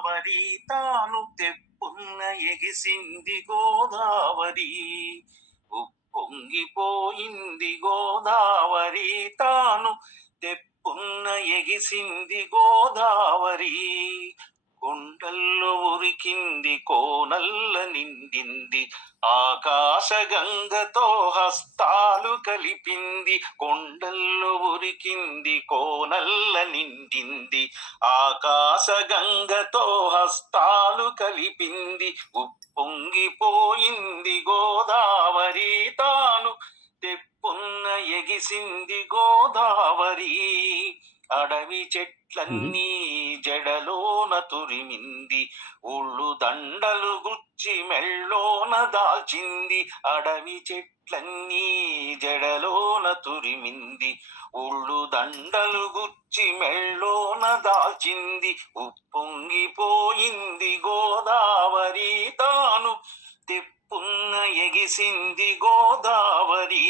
గోదావరి తాను తెప్పున్న ఎగిసింది గోదావరి ఉప్పొంగిపోయింది గోదావరి తాను తెప్పున్న ఎగిసింది గోదావరి కొండల్లో ఉరికింది కోనల్ల నిండింది ఆకాశ గంగతో హస్తాలు కలిపింది కొండల్లో ఉరికింది కోనల్ల నిండింది ఆకాశ గంగతో హస్తాలు కలిపింది ఉప్పొంగిపోయింది గోదావరి తాను తెప్పున్న ఎగిసింది గోదావరి అడవి చెట్లన్నీ జడలోన తురిమింది ఉళ్ళు దండలు గుచ్చి మెళ్ళోన దాల్చింది అడవి చెట్లన్నీ జడలోన తురిమింది ఉళ్ళు దండలు గుచ్చి మెళ్ళోన దాల్చింది ఉప్పొంగిపోయింది గోదావరి తాను తెప్పున్న ఎగిసింది గోదావరి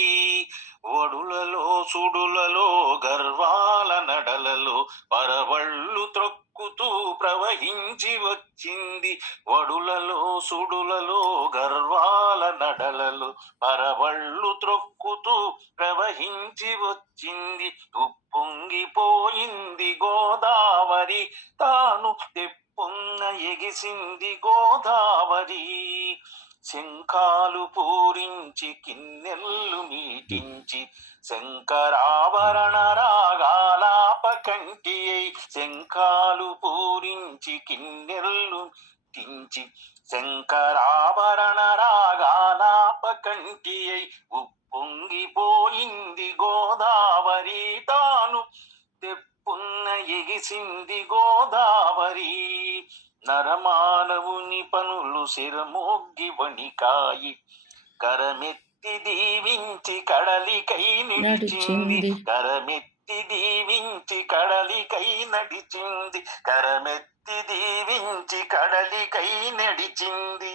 వడులలో సుడులలో గర్వాల నడలలో పరవళ్ళు త్రొక్కుతూ ప్రవహించి వచ్చింది వడులలో సుడులలో గర్వాల నడలలో పరవళ్ళు త్రొక్కుతూ ప్రవహించి వచ్చింది ఉప్పొంగిపోయింది గోదావరి తాను తెప్పున్న ఎగిసింది గోదావరి శంఖాలు పూరించి కిన్నెల్లు మీటించి శంకరాభరణ రాగాలాపకంటి శంఖాలు పూరించి కిన్నెల్లు తించి శంకరాభరణ రాగాలాపకంటి ఉప్పొంగిపోయింది గోదావరి తాను తెప్పున్న ఎగిసింది గోదావరి నరమానవుని పనులు శిరమోగ్గి వణికాయి కరమెత్తి దీవించి కడలికై నడిచింది కరమెత్తి దీవించి కడలికై నడిచింది కరమెత్తి దీవించి కడలికై నడిచింది